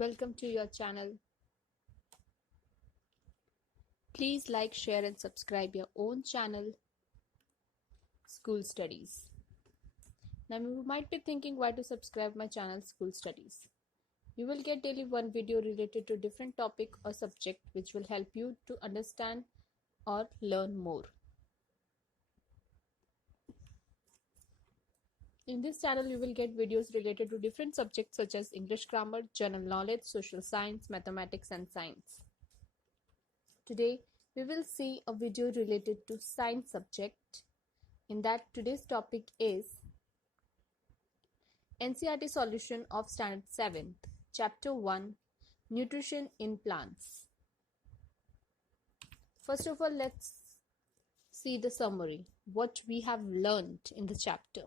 Welcome to your channel. Please like, share and subscribe your own channel, School Studies. Now you might be thinking why to subscribe my channel, School Studies. You will get daily one video related to different topic or subject which will help you to understand or learn more. In this channel, you will get videos related to different subjects such as English grammar, general knowledge, social science, mathematics and science. Today, we will see a video related to science subject. In that, today's topic is NCERT solution of Standard 7th, Chapter 1, Nutrition in Plants. First of all, let's see the summary, what we have learned in the chapter.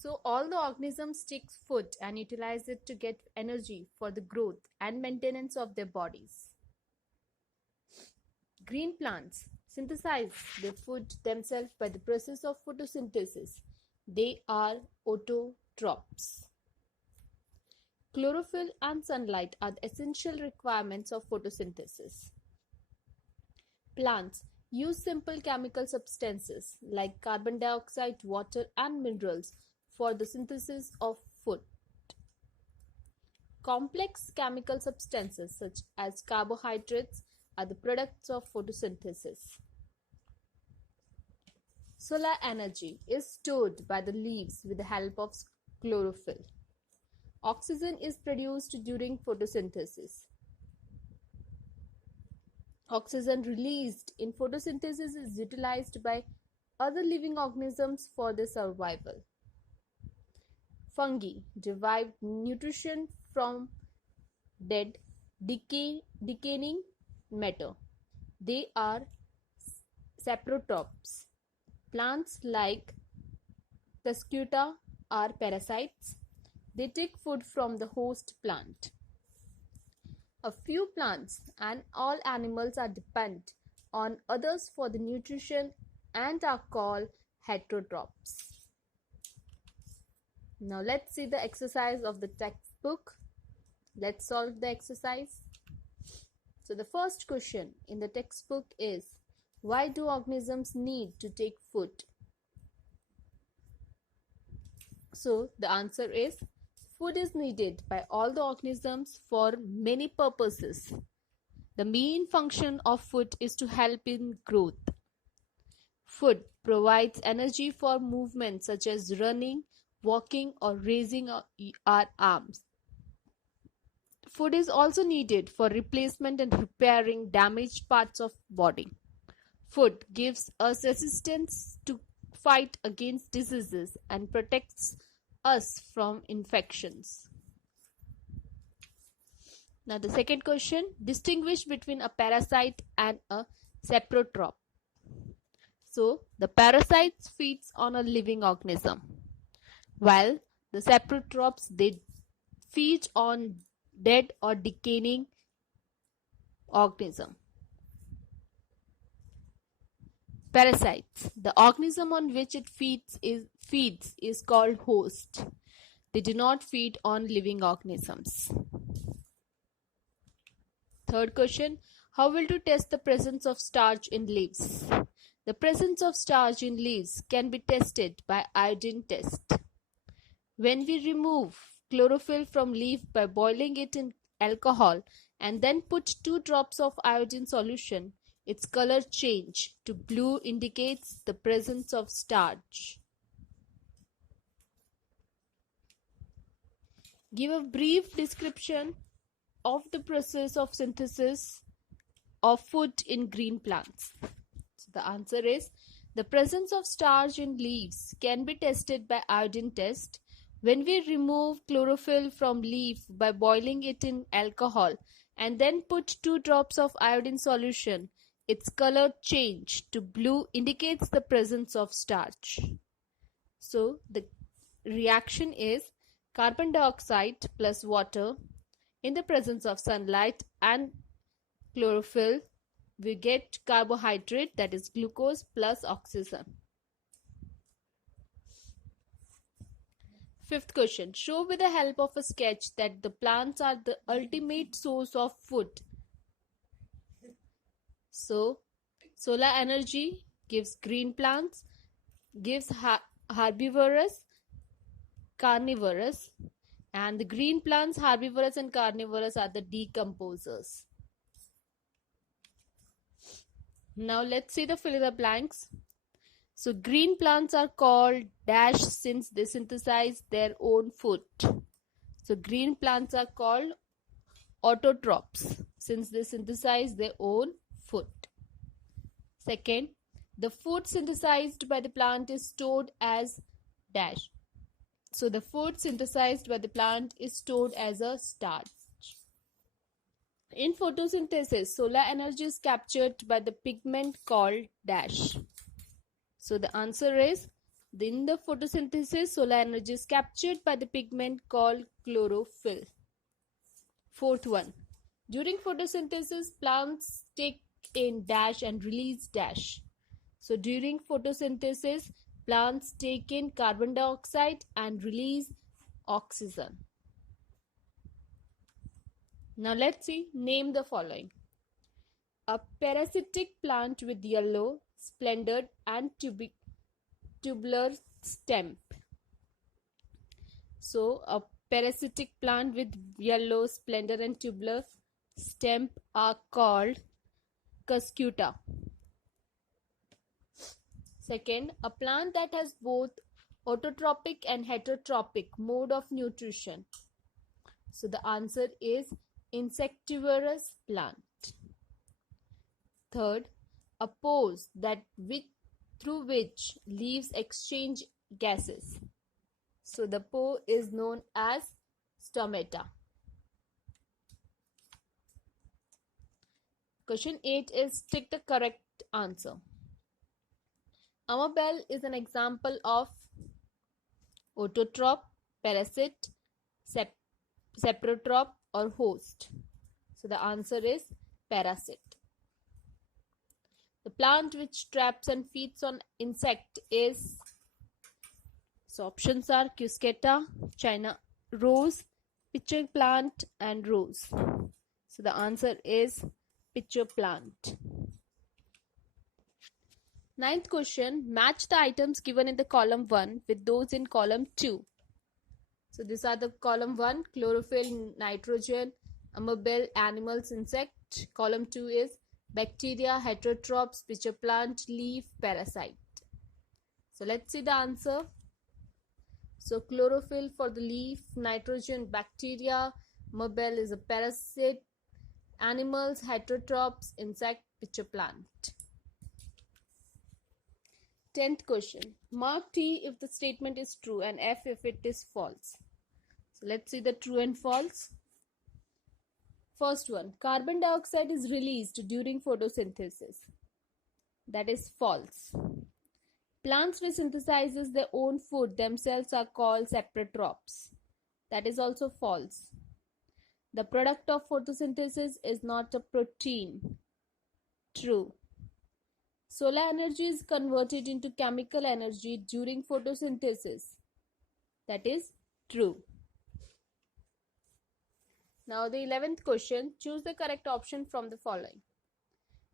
So, all the organisms take food and utilize it to get energy for the growth and maintenance of their bodies. Green plants synthesize their food themselves by the process of photosynthesis. They are autotrophs. Chlorophyll and sunlight are the essential requirements of photosynthesis. Plants use simple chemical substances like carbon dioxide, water, and minerals for the synthesis of food. Complex chemical substances such as carbohydrates are the products of photosynthesis. Solar energy is stored by the leaves with the help of chlorophyll. Oxygen is produced during photosynthesis. Oxygen released in photosynthesis is utilized by other living organisms for their survival. Fungi derive nutrition from dead, decaying matter. They are saprotrophs. Plants like Cuscuta are parasites. They take food from the host plant. A few plants and all animals are dependent on others for the nutrition and are called heterotrophs. Now let's see the exercise of the textbook. Let's solve the exercise. So the first question in the textbook is, why do organisms need to take food? So the answer is, food is needed by all the organisms for many purposes. The main function of food is to help in growth. Food provides energy for movement such as running, walking or raising our arms. Food is also needed for replacement and repairing damaged parts of body. Food gives us resistance to fight against diseases and protects us from infections. Now the second question, distinguish between a parasite and a saprotroph. So the parasite feeds on a living organism, while the saprotrophs, they feed on dead or decaying organism. Parasites, the organism on which it feeds is called host. They do not feed on living organisms. Third question, how will you test the presence of starch in leaves? The presence of starch in leaves can be tested by iodine test. When we remove chlorophyll from leaf by boiling it in alcohol and then put 2 drops of iodine solution, its color change to blue indicates the presence of starch. Give a brief description of the process of synthesis of food in green plants. So the answer is, the presence of starch in leaves can be tested by iodine test. When we remove chlorophyll from leaf by boiling it in alcohol and then put 2 drops of iodine solution, its color change to blue indicates the presence of starch. So the reaction is carbon dioxide plus water in the presence of sunlight and chlorophyll. We get carbohydrate, that is glucose, plus oxygen. Fifth question. Show with the help of a sketch that the plants are the ultimate source of food. So, solar energy gives green plants, gives herbivorous, carnivorous, and the green plants, herbivorous and carnivorous, are the decomposers. Now let's see the fill in the blanks. So green plants are called dash since they synthesize their own food. So green plants are called autotrophs since they synthesize their own food. Second, the food synthesized by the plant is stored as dash. So the food synthesized by the plant is stored as a starch. In photosynthesis, solar energy is captured by the pigment called dash. So the answer is, in the photosynthesis, solar energy is captured by the pigment called chlorophyll. Fourth one, during photosynthesis, plants take in dash and release dash. So during photosynthesis, plants take in carbon dioxide and release oxygen. Now let's see, name the following. A parasitic plant with yellow, splendid and tubular stem. So a parasitic plant with yellow, splendid and tubular stem are called cuscuta. Second, a plant that has both autotrophic and heterotrophic mode of nutrition. So the answer is insectivorous plant. Third, a pores that through which leaves exchange gases. So the pore is known as stomata. Question 8 is tick the correct answer. Amabel is an example of autotroph, parasite, saprotroph or host. So the answer is parasite. The plant which traps and feeds on insect is, so options are cuscuta, China rose, pitcher plant and rose. So the answer is pitcher plant. Ninth question, match the items given in the column 1 with those in column 2. So these are the column 1, chlorophyll, nitrogen, amabel, animals, insect. Column 2 is bacteria, heterotrophs, pitcher plant, leaf, parasite. So let's see the answer. So chlorophyll for the leaf, nitrogen, bacteria, amabel is a parasite, animals, heterotrophs, insect, pitcher plant. 10th question. Mark T if the statement is true and F if it is false. So let's see the true and false. First one, carbon dioxide is released during photosynthesis. That is false. Plants which synthesizes their own food themselves are called saprotrophs. That is also false. The product of photosynthesis is not a protein. True. Solar energy is converted into chemical energy during photosynthesis. That is true. Now the 11th question, choose the correct option from the following.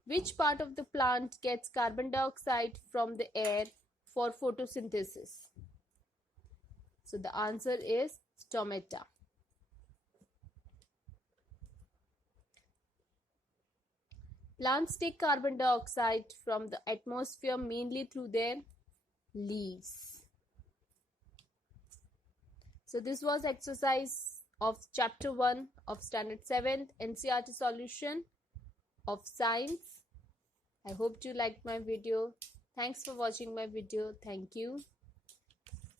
Which part of the plant gets carbon dioxide from the air for photosynthesis? So the answer is stomata. Plants take carbon dioxide from the atmosphere mainly through their leaves. So this was exercise of chapter 1 of standard 7th NCERT solution of science. I hope you liked my video. Thanks for watching my video. Thank you.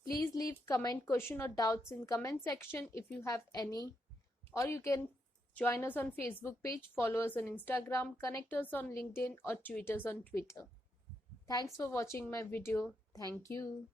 Please leave comment, question or doubts in comment section if you have any, or you can join us on Facebook page, follow us on Instagram, connect us on LinkedIn or tweet us on Twitter. Thanks for watching my video. Thank you.